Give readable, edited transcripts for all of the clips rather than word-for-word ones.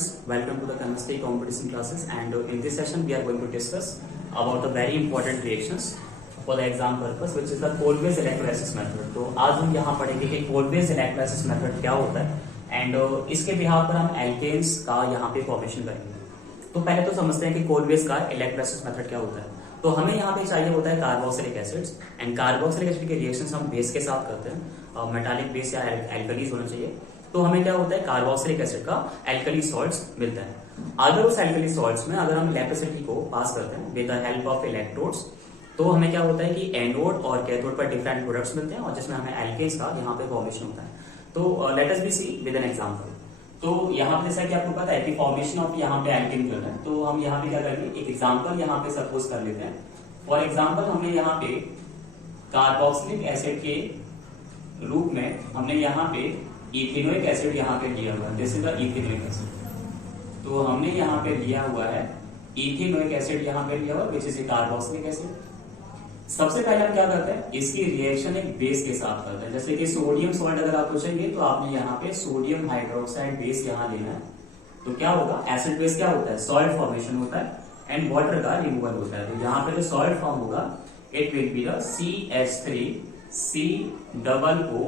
students, welcome to the chemistry competition classes, and in this session we are going to discuss about the very important reactions for the exam purpose, which is the Colbase electrolysis method. तो आज हम यहाँ पढ़ेंगे कि Colbase electrolysis method क्या होता है and इसके बिहाफ पर हम एल्केन्स का यहाँ पे फॉर्मेशन करेंगे। तो पहले तो समझते हैं कि Colbase का इलेक्ट्रोलाइसिस मेथड क्या होता है। तो हमें यहाँ पे चाहिए होता है carboxylic acids and carboxylic acid के रिएक्शंस हम बेस के साथ करते हैं, मेटालिक बेस या एल्कलीज होना चाहिए। तो हमें क्या होता है, कार्बोक्सिलिक एसिड का एल्कली सॉल्ट्स मिलता है। अगर उस एल्कली सॉल्ट्स में अगर हम इलेक्ट्रिसिटी को पास करते हैं with the help of electrodes, तो हमें क्या होता है कि एनोड और कैथोड पर डिफरेंट प्रोडक्ट्स मिलते हैं और जिसमें हमें एल्केन्स का यहाँ पे फॉर्मेशन होता है। तो let us be see with an example. तो यहाँ पे जैसा कि आपको पता है कि फॉर्मेशन ऑफ यहाँ पे एल्केन जो है, तो हम यहाँ पे क्या करेंगे, एक एग्जांपल यहाँ पे सपोज कर लेते हैं। फॉर एग्जांपल हमने यहाँ पे कार्बोक्सिलिक एसिड के रूप में हमने यहाँ पे इथेनोइक एसिड यहाँ पे लिया हुआ है, this is the ethanoic acid. तो हमने यहाँ पे लिया हुआ है इथेनोइक एसिड, यहाँ पे लिया हुआ which is a carboxylic acid. सबसे पहले हम क्या करते हैं, इसकी रिएक्शन एक बेस के साथ करते हैं। जैसे कि सोडियम सॉल्ट अगर आप पूछेंगे तो आपने यहाँ पे सोडियम हाइड्रोक्साइड बेस यहाँ लेना है। तो क्या होगा, एसिड बेस क्या होता है, सॉल्ट फॉर्मेशन होता है एंड वाटर का रिमूवल होता है। तो यहाँ पे जो सॉल्ट फॉर्म होगा it will be the CH3COO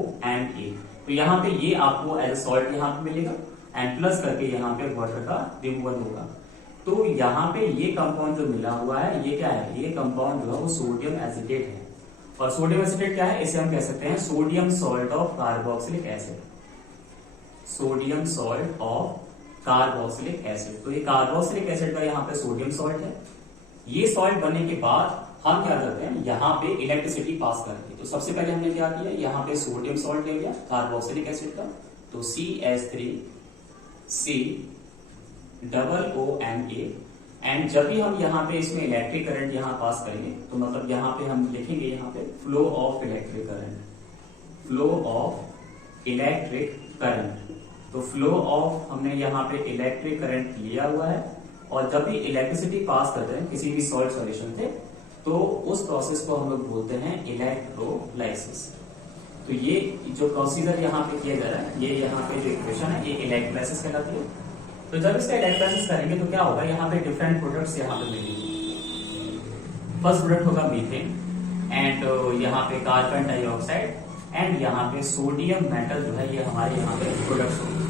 तो यहाँ पे ये आपको एज ए सॉल्ट यहाँ पे मिलेगा एंड प्लस करके यहाँ पे वाटर का रिमूवल होगा। तो यहाँ पे ये कंपाउंड जो मिला हुआ है ये क्या है, ये कंपाउंड जो है वो सोडियम एसिटेट है। और सोडियम एसिटेट क्या है, इसे हम कह सकते हैं sodium salt of carboxylic acid, sodium salt of carboxylic acid. तो ये कार्बोक्सिलिक एसिड का यहाँ पे सोडियम सॉल्ट है। ये सॉल्ट बनने के बाद हम क्या करते हैं, यहाँ पे इलेक्ट्रिसिटी पास करते हैं। तो सबसे पहले हमने क्या किया, यहाँ पे सोडियम सॉल्ट ले लिया कार्बोक्सिलिक एसिड का, तो CH3COONA। एंड जब भी हम यहाँ पे इसमें इलेक्ट्रिक करंट यहाँ पास करेंगे तो मतलब यहाँ पे हम लिखेंगे यहाँ पे flow of electric current, flow of electric current. तो फ्लो ऑफ हमने यहाँ पे इलेक्ट्रिक करंट लिया हुआ है और जब भी इलेक्ट्रिसिटी पास करते हैं किसी भी सॉल्ट सॉल्यूशन से तो उस प्रोसेस को हम लोग बोलते हैं इलेक्ट्रोलाइसिस। तो ये जो प्रोसीजर यहाँ पे किया जा रहा है, ये यहाँ पे जो इक्वेशन है ये इलेक्ट्रोलाइसिस कहलाती है। तो जब इसका इलेक्ट्रोलाइसिस करेंगे तो क्या होगा, यहाँ पे डिफरेंट प्रोडक्ट्स यहाँ पे मिलेंगे। फर्स्ट प्रोडक्ट होगा मीथेन एंड यहाँ पे कार्बन डाइऑक्साइड एंड यहाँ पे सोडियम मेटल जो है ये हमारे यहाँ पे प्रोडक्ट्स होंगे।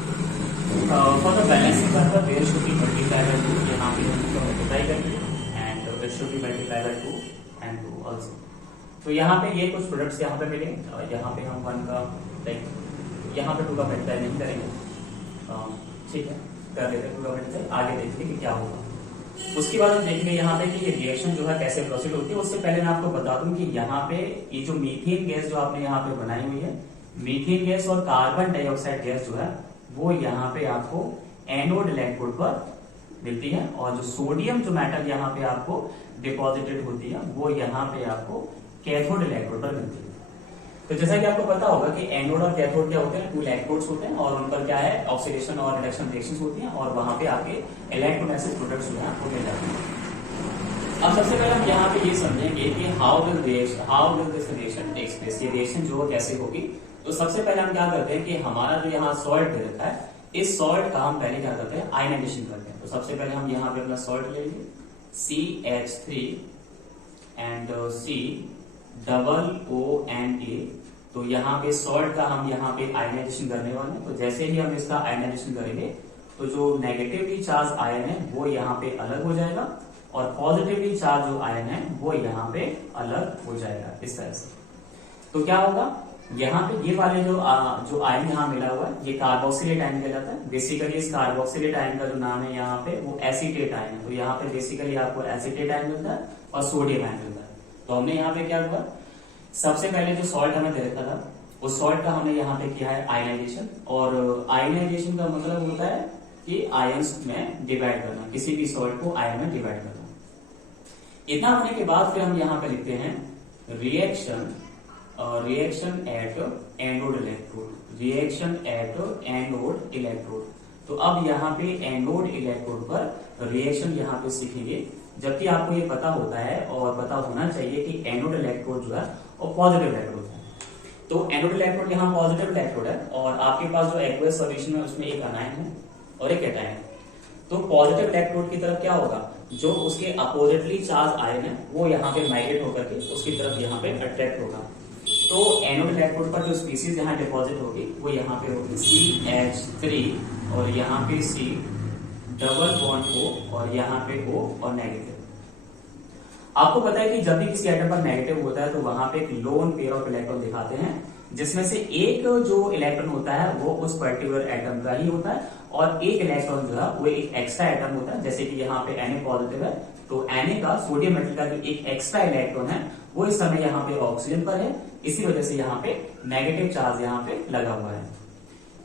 For the balancing purpose there should be multiply by 2, यहाँ पे हम मल्टीप्लाई करेंगे and it should be multiply by 2 and 2 also. तो यहाँ पे ये कुछ प्रोडक्ट्स यहाँ पे मिलेंगे और यहाँ पे हम 1 का लाइक यहाँ पे 2 का मल्टीप्लाई नहीं करेंगे, ठीक है, कर लेते हैं 2 का मल्टीप्लाई। आगे देखते हैं कि क्या होगा। उसके बाद हम देखेंगे यहाँ पे कि ये रिएक्शन जो है कैसे प्रोसीड होती है। उससे पहले मैं आपको बता दूं कि यहाँ पे ये जो मीथेन गैस जो आपने यहाँ पे बनाई हुई है, मीथेन गैस और कार्बन डाइऑक्साइड गैस जो है वो यहाँ पे आपको एनोड इलेक्ट्रोड पर मिलती है और जो सोडियम जो मेटल यहाँ पे आपको डिपॉजिटेड होती है वो यहाँ पे आपको कैथोड इलेक्ट्रोड पर मिलती है। तो जैसा कि आपको पता होगा कि एनोड और कैथोड क्या होते हैं, 2 इलेक्ट्रोड्स होते हैं और उन पर क्या है, ऑक्सीडेशन और रिडक्शन रिएक्शंस होती हैं और वहां पे आपके इलेक्ट्रोलाइसिस प्रोडक्ट्स जो है वो मिल जाते हैं। अब सबसे पहले हम यहाँ पे ये समझेंगे कि how will this reaction takes place, ये रिएक्शन जो कैसे होगी। तो सबसे पहले हम क्या करते हैं कि हमारा जो यहाँ सॉल्ट दे रखा है, इस सॉल्ट का हम पहले क्या करते हैं, आयनाइजेशन करते हैं। तो सबसे पहले हम यहाँ पे अपना सॉल्ट ले लेंगे CH3 एंड COONA। तो यहाँ पे सॉल्ट का हम यहाँ पे आयनाइजेशन करने वाले हैं। तो जैसे ही हम इसका आयनाइजेशन करेंगे तो जो नेगेटिवली चार्ज आयन है वो यहाँ पे अलग हो जाएगा और पॉजिटिवली चार्ज जो आयन है वो यहाँ पे अलग हो जाएगा, इस तरह से। तो क्या होगा, यहाँ पे ये वाले जो आयन यहाँ मिला हुआ है ये कार्बोक्सिलेट आयन कहलाता है। बेसिकली इस कार्बोक्सिलेट आयन का जो नाम है यहाँ पे वो एसीटेट आयन है। तो यहाँ पे बेसिकली आपको एसीटेट आयन मिलता है और सोडियम आयन मिलता है। तो हमने यहाँ पे क्या हुआ, सबसे पहले जो सॉल्ट हमें दे रखा था उस सॉल्ट का हमने यहाँ पे किया है आयनाइजेशन। और आयनाइजेशन का मतलब होता है कि आयंस में डिवाइड करना, किसी भी सॉल्ट को आयन में डिवाइड करना। इतना होने के बाद फिर हम यहाँ पे लिखते हैं reaction at anode electrode, reaction at anode electrode. तो अब यहाँ पे एनोड इलेक्ट्रोड पर रिएक्शन यहाँ पे सीखेंगे, जबकि आपको ये पता होता है और पता होना चाहिए कि एनोड इलेक्ट्रोड जो है वो पॉजिटिव इलेक्ट्रोड है। तो एनोड इलेक्ट्रोड यहाँ पॉजिटिव इलेक्ट्रोड है और आपके पास जो एक्वस सॉल्यूशन है उसमें एक अनायन है और एक कैटायन है। तो पॉजिटिव इलेक्ट्रोड की तरफ क्या होगा, जो उसके अपोजिटली चार्ज आयन है वो यहाँ पे माइग्रेट होकर के उसकी तरफ यहाँ पे अट्रैक्ट होगा। तो एनोड इलेक्ट्रोड पर जो स्पीसीज यहाँ डिपॉजिट होगी वो यहाँ पे होगी CH3 और यहाँ पे C डबल बॉन्ड O और यहाँ पे O और नेगेटिव। आपको पता है कि जब भी किसी एटम पर नेगेटिव होता है तो वहां पे एक लोन पेयर ऑफ इलेक्ट्रॉन दिखाते हैं, जिसमें से एक जो इलेक्ट्रॉन होता है वो उस पर्टिकुलर एटम का ही होता है और एक इलेक्ट्रॉन जो है वो एक एक्स्ट्रा एटम होता है। जैसे कि यहाँ पे Na पॉजिटिव है तो Na का सोडियम मेटल का जो एक एक्स्ट्रा इलेक्ट्रॉन है वो इस समय यहाँ पे ऑक्सीजन पर है, इसी वजह से यहाँ पे नेगेटिव चार्ज यहाँ पे लगा हुआ है।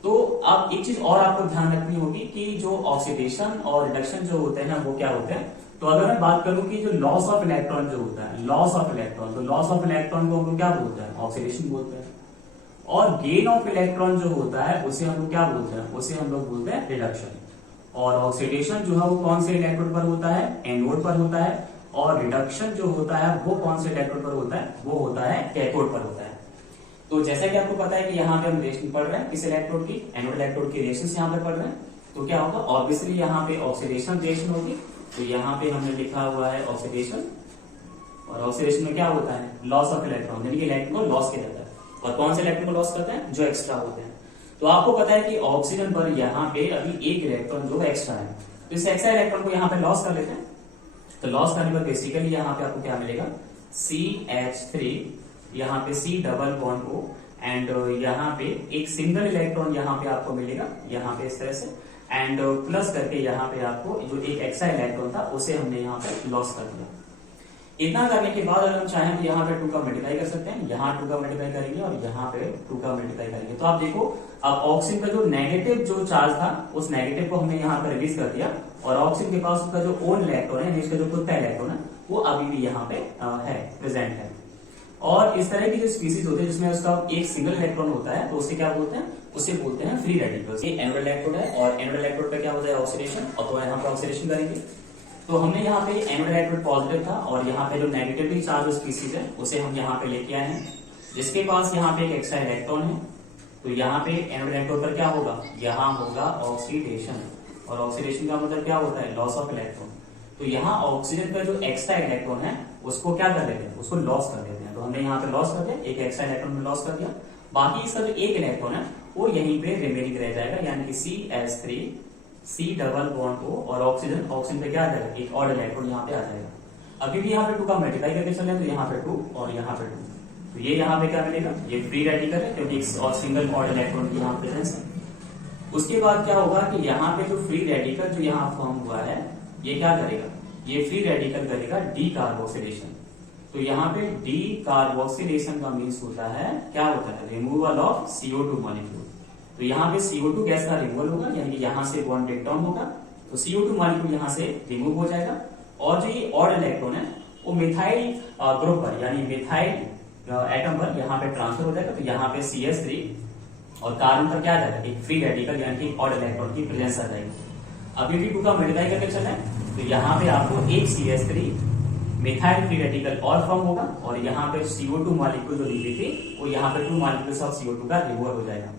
तो अब एक चीज और आपको ध्यान रखनी होगी कि जो ऑक्सीडेशन और रिडक्शन जो होते हैं ना वो क्या होते हैं। तो अगर मैं बात करूं कि जो लॉस ऑफ इलेक्ट्रॉन जो होता है, लॉस ऑफ इलेक्ट्रॉन, तो लॉस ऑफ इलेक्ट्रॉन को हम लोग क्या बोलते हैं, ऑक्सीडेशन बोलते हैं। और गेन ऑफ इलेक्ट्रॉन जो होता है उसे हम लोग क्या बोलते हैं, उसे हम लोग बोलते हैं रिडक्शन। और ऑक्सीडेशन जो है वो कौन से इलेक्ट्रोड पर होता है, एनोड पर होता है। और रिडक्शन जो होता है वो कौन से इलेक्ट्रोड पर होता है, वो होता है कैथोड पर होता है। तो जैसा कि आपको पता है कि यहाँ पे हम रिएक्शन पढ़ रहे हैं किस इलेक्ट्रोड की, एनोड इलेक्ट्रोड की रिएक्शन यहाँ पे पढ़ रहे हैं। तो क्या होगा, ऑब्वियसली यहाँ पे ऑक्सीडेशन रिएक्शन होगी। तो यहाँ पे हमने लिखा हुआ है ऑक्सीडेशन, और ऑक्सीडेशन में क्या होता है, लॉस ऑफ इलेक्ट्रॉन, यानी कि इलेक्ट्रॉन को लॉस किया जाता है। और कौन से इलेक्ट्रॉन को लॉस करते हैं, जो एक्स्ट्रा होते हैं। तो आपको पता है कि ऑक्सीजन पर यहाँ पे अभी एक इलेक्ट्रॉन जो एक्स्ट्रा है, तो इस एक्स्ट्रा इलेक्ट्रॉन को यहाँ पे लॉस कर लेते हैं। तो लॉस करने पर बेसिकली यहाँ पे आपको क्या मिलेगा, CH3, यहाँ पे C double bond O and यहाँ पे एक सिंगल इलेक्ट्रॉन यहाँ पे आपको मिलेगा, यहाँ पे इस तरह से, एंड प्लस करके यहाँ पे आपको जो एक एक्स्ट्रा इलेक्ट्रॉन था उसे हमने यहाँ पे लॉस कर दिया। इतना करने के बाद अगर हम चाहें तो यहाँ पे 2 का मल्टीप्लाई कर सकते हैं, यहाँ 2 का मल्टीप्लाई करेंगे और यहाँ पे 2 का मल्टीप्लाई करेंगे। तो आप देखो अब ऑक्सीजन का जो नेगेटिव जो चार्ज था उस नेगेटिव को हमने यहाँ पे रिलीज कर दिया, और ऑक्सीजन के पास उसका जो ओन इलेक्ट्रॉन है, इसका जो खुद का इलेक्ट्रॉन है वो अभी भी यहाँ पे है, प्रेजेंट है। और इस तरह की जो स्पीसीज होती है जिसमें उसका एक सिंगल इलेक्ट्रॉन होता है तो उसे क्या बोलते हैं, उसे बोलते हैं फ्री रेडिकल्स। ये एनोड इलेक्ट्रोड है और एनोड इलेक्ट्रोड पे क्या होता है, ऑक्सीडेशन, और तो यहाँ पे ऑक्सीडेशन करेंगे। तो हमने यहाँ पे एनोड इलेक्ट्रोड पॉजिटिव था और यहाँ पे जो नेगेटिवली चार्ज स्पीसीज है उसे हम यहाँ पे लेके आए हैं, जिसके पास यहाँ पे एक एक्स्ट्रा इलेक्ट्रॉन है। तो यहाँ पे एनोड इलेक्ट्रोड पर क्या होगा, यहाँ होगा ऑक्सीडेशन, और ऑक्सीडेशन का मतलब क्या होता है, लॉस ऑफ इलेक्ट्रॉन। तो यहाँ ऑक्सीजन का जो एक्स्ट्रा इलेक्ट्रॉन है उसको क्या कर देते हैं, उसको लॉस कर देते हैं। तो हमने यहाँ पे लॉस कर दिया, एक एक्स्ट्रा इलेक्ट्रॉन में लॉस कर दिया, बाकी इसका जो एक इलेक्ट्रॉन है वो यहीं पे रिमेनिंग रह जाएगा, यानी कि CH3 C double bond O और ऑक्सीजन, ऑक्सीजन पे क्या आ जाएगा, एक और इलेक्ट्रॉन यहाँ पे आ जाएगा। अभी भी यहाँ पे 2 का मल्टीप्लाई करके चले तो यहाँ पे 2 और यहाँ पे 2, तो ये यहाँ पे क्या मिलेगा, ये फ्री रेडिकल है क्योंकि एक और सिंगल और इलेक्ट्रॉन की यहाँ प्रेजेंस है। उसके बाद क्या होगा कि यहाँ पे जो फ्री रेडिकल जो यहाँ फॉर्म हुआ है ये क्या करेगा, ये फ्री रेडिकल करेगा डी कार्बोक्सिलेशन। तो यहाँ पे डी कार्बोक्सिलेशन का मीन्स होता है, क्या होता है, रिमूवल ऑफ CO2 मॉलिक्यूल। तो यहाँ पे CO2 गैस का रिमूवल होगा, यानी कि यहाँ से बॉन्ड ब्रेक डाउन होगा, तो CO2 मॉलिक्यूल यहाँ से रिमूव हो जाएगा, और जो ये ऑड इलेक्ट्रॉन है वो मिथाइल ग्रुप पर, यानी मिथाइल एटम पर यहाँ पे ट्रांसफर हो जाएगा। तो यहाँ पे CH3 और कार्बन पर क्या आ जाएगा, एक फ्री रेडिकल यानी कि ऑड इलेक्ट्रॉन की प्रेजेंस आ जाएगी। अभी भी 2 का मल्टीप्लाई करके चले तो यहाँ पे आपको एक CH3 मिथाइल फ्री रेडिकल और फॉर्म होगा, और यहाँ पे CO2 मॉलिक्यूल जो ली हुई थी वो यहाँ पे 2 मॉलिक्यूल्स ऑफ CO2 का रिमूवल हो जाएगा।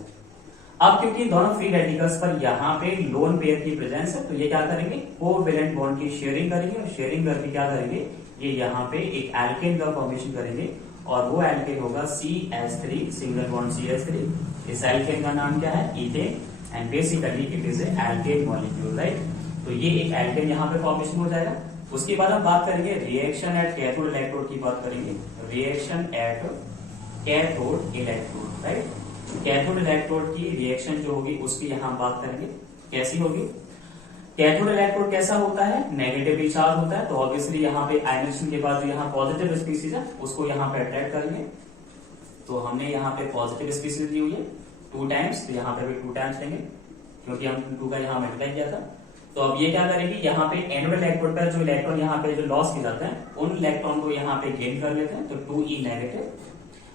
अब क्योंकि दोनों फ्री रेडिकल्स पर यहाँ पे लोन पेयर की प्रेजेंस है तो ये क्या करेंगे, कोवेलेंट बॉन्ड की शेयरिंग करेंगे, और शेयरिंग करके क्या करेंगे, ये यहाँ पे एक एल्केन का फॉर्मेशन करेंगे, और वो एल्केन होगा CH3 सिंगल बॉन्ड CH3। इस एल्केन का नाम क्या है, ethane, and basically it is alkane molecule, right. तो ये एक एल्केन यहाँ पे फॉर्मेशन हो जाएगा। उसके बाद हम बात करेंगे रिएक्शन एट कैथोड इलेक्ट्रोड की बात करेंगे, reaction at cathode electrode, right. Cathode electrode की रिएक्शन जो होगी उसकी यहाँ बात करेंगे, कैसी होगी। कैथोड इलेक्ट्रोड कैसा होता है, नेगेटिवली चार्ज होता है, तो ऑब्वियसली यहाँ पे आयनेशन के बाद जो यहाँ पॉजिटिव स्पीसीज है उसको यहाँ पे अट्रैक्ट करेंगे। तो हमने यहाँ पे पॉजिटिव स्पीसीज ली हुई है 2 टाइम्स, तो यहाँ पे भी 2 टाइम्स लेंगे क्योंकि हम 2 का यहाँ मल्टीप्लाई किया था। तो अब ये क्या करेगी, यहाँ पे एनोड इलेक्ट्रोड पर जो इलेक्ट्रॉन यहाँ पे जो लॉस किए जाते हैं उन इलेक्ट्रॉन को यहाँ पे गेन कर लेते हैं, तो 2e नेगेटिव।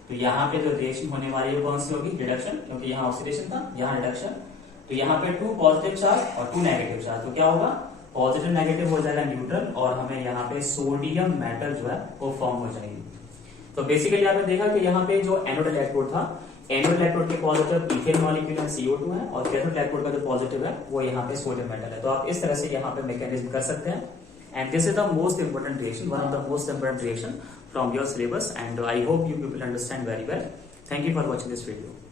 तो यहाँ पे जो रिएक्शन होने वाली है कौन सी होगी, रिडक्शन, क्योंकि यहाँ ऑक्सीडेशन था, यहाँ रिडक्शन। तो यहाँ पे 2 पॉजिटिव चार्ज और 2 नेगेटिव चार्ज, तो क्या होगा, पॉजिटिव नेगेटिव हो जाएगा न्यूट्रल, और हमें यहाँ पे सोडियम मेटल जो है वो फॉर्म हो जाएगी। तो बेसिकली आपने देखा कि यहाँ पे जो एनोड इलेक्ट्रोड था एनोड इलेक्ट्रोड के पॉजिटिव इथेन मॉलिक्यूल है CO2 है, और कैथोड इलेक्ट्रोड का जो पॉजिटिव है वो यहाँ पे सोडियम मेटल है। तो आप इस तरह से यहाँ पे मैकेनिज्म कर सकते हैं। And this is the most important reaction, one of the most important reaction from your syllabus, and I hope you people understand very well. Thank you for watching this video.